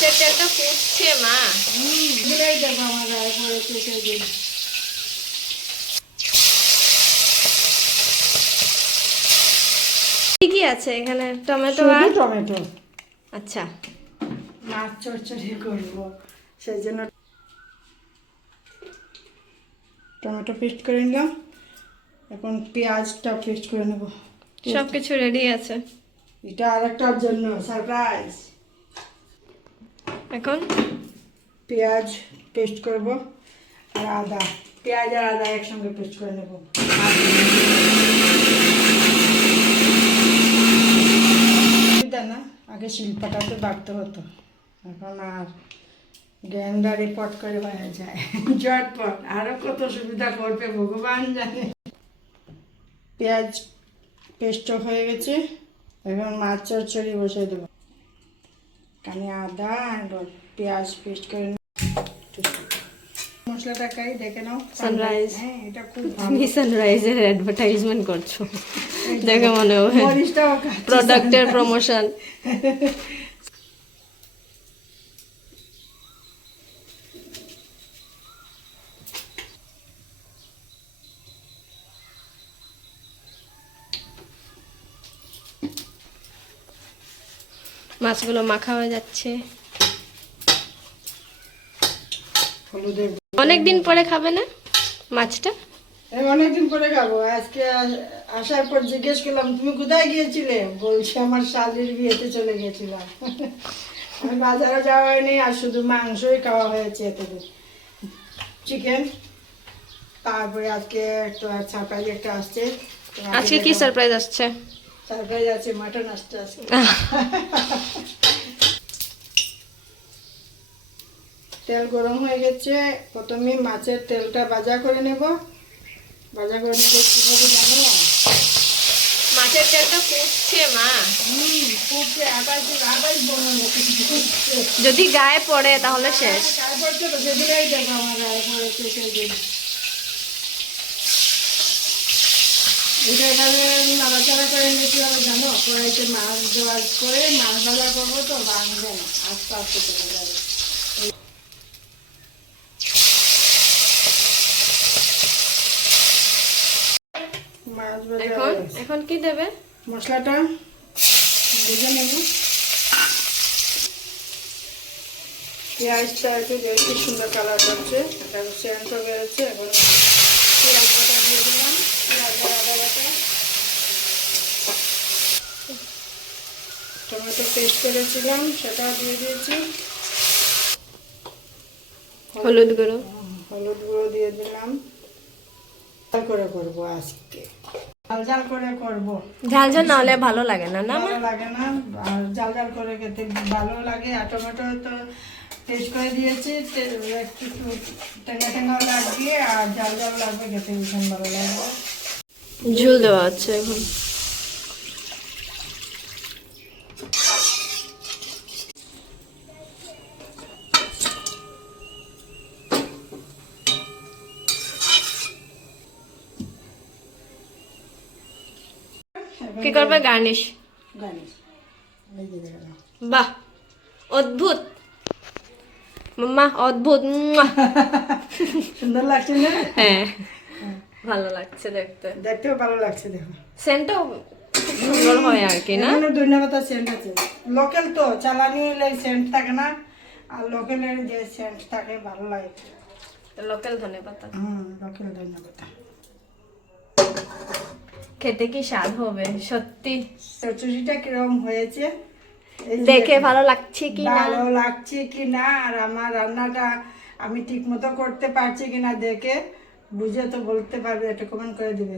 মাছের তেলটা ফুটছে মা। দিলেই দেখো আমার গায়ে পড়েছে সেদিন। কি কি আছে এখানে? টমেটো আর শুধু টমেটো। আচ্ছা, মাছ চচ্চড়ি করবো সেই জন্য টমেটো পেস্ট করে নিলাম। এখন পেঁয়াজটা পেস্ট করে নেব। সবকিছু রেডি আছে। এটা আরেকটার জন্য সারপ্রাইজ। এখন পেঁয়াজ পেস্ট করব আর আদা, পেঁয়াজ আর আদা একসঙ্গে পেস্ট করে নেব। না আগে শিলপাটাতে বাটতে হতো, এখন আর গ্রাইন্ডারে পট করে বানা যায় ঝটপট। আরও কত সুবিধা করবে ভগবান জানে। পেঁয়াজ পেস্ট হয়ে গেছে, এখন মাছ চচ্চড়ি বসিয়ে দেবো। কানে আদা আর পেঁয়াজ পেস্ট করে মশলাটাকেই দেখে নাও। সানরাইজ। হ্যাঁ এটা খুব তুমি সানরাইজের অ্যাডভার্টাইজমেন্ট করছো দেখে মনে হয় মরিচটাও প্রোডাক্টের প্রমোশন। মাছগুলো মাখা হয়ে যাচ্ছে। হলুদের অনেকদিন পরে খাবে না মাছটা? অনেকদিন পরে খাবো। আজকে আসার পর জিজ্ঞেস করলাম তুমি কোথায় গিয়েছিলে, বলছি আমার শালির বিয়েতে চলে গিয়েছিলাম। আমি বাজারে যাওয়া হয়নি, আর শুধু মাংসই খাওয়া হয়েছে এতদিন, চিকেন। তারপরে আজকে একটা সারপ্রাইজ একটা আসছে। আজকে কি সারপ্রাইজ আসছে? সারপ্রাইজ আছে, মাটন আসছে আজকে। তেল গরম হয়ে গেছে, প্রথমে মাছের তেলটা ভাজা করে নেব। ভাজা করে নিতে কীভাবে জানো? মাছের তেলটা ফুটছে মা। ফুটছে, আবার ফুটছে। যদি গায়ে পড়ে তাহলে শেষ। গায়ে পড়ছে তো, সেদিনই দেখো আমার গায়ে পড়েছে সেদিন। এটা এভাবে নাড়াচাড়া করে নিতে হবে জানো। কড়াইতে মাছ দেওয়ার করে মাছ ভাজা করবো তো ভাঙবে না, আস্তে আস্তে চলে যাবে। মাছ ভাজা এখন এখন কি দেবে? মশলাটা ভেজে নেব। পেঁয়াজটা একটু বেশি সুন্দর কালার করছে, এটা সেন্টও বেরোচ্ছে। এখন পেঁয়াজ বাটা দিয়ে দিলাম, পেঁয়াজ আদা বাটা, টমেটো পেস্ট করেছিলাম সেটা দিয়ে দিয়েছি। হলুদ গুঁড়ো, হলুদ গুঁড়ো দিয়ে দিলাম। ঝাল করে করবো আজকে, ঝাল ঝাল করে করবো। ঝাল ঝাল না হলে ভালো লাগে না না মা? ভালো লাগে না, আর ঝাল ঝাল করে খেতে ভালো লাগে। আর টমেটো তো পেস্ট করে দিয়েছি, একটু টেঙ্গা টেঙ্গাও লাগবে আর ঝাল ঝাল লাগবে, খেতে ভীষণ ভালো লাগবে। ঝুল দেওয়া আছে এখন। কি করবে? গার্নিশ। গার্নিশ এই যে দেখো। বাহ, অদ্ভুত মাম্মা, অদ্ভুত। সুন্দর লাগছে না? হ্যাঁ, ভালো লাগছে দেখতে। দেখতেও ভালো লাগছে, দেখো সেন্টও সুন্দর হয় আর কি না? ধন্যবাদ। সেন্ট আছে লোকাল তো, চালানি সেন্ট থাকে না, আর লোকালের যে সেন্ট থাকে ভালো লাগে। লোকাল ধনেপাতা। লোকাল ধন্যবাদ। খেতে কি স্বাদ হবে সত্যি। চচ্চড়িটা কিরকম হয়েছে দেখে ভালো লাগছে কি না? ভালো লাগছে কি না, আর আমার রান্নাটা আমি ঠিক মতো করতে পারছি কিনা দেখে বুঝে তো বলতে পারবে, একটা কমেন্ট করে দিবে।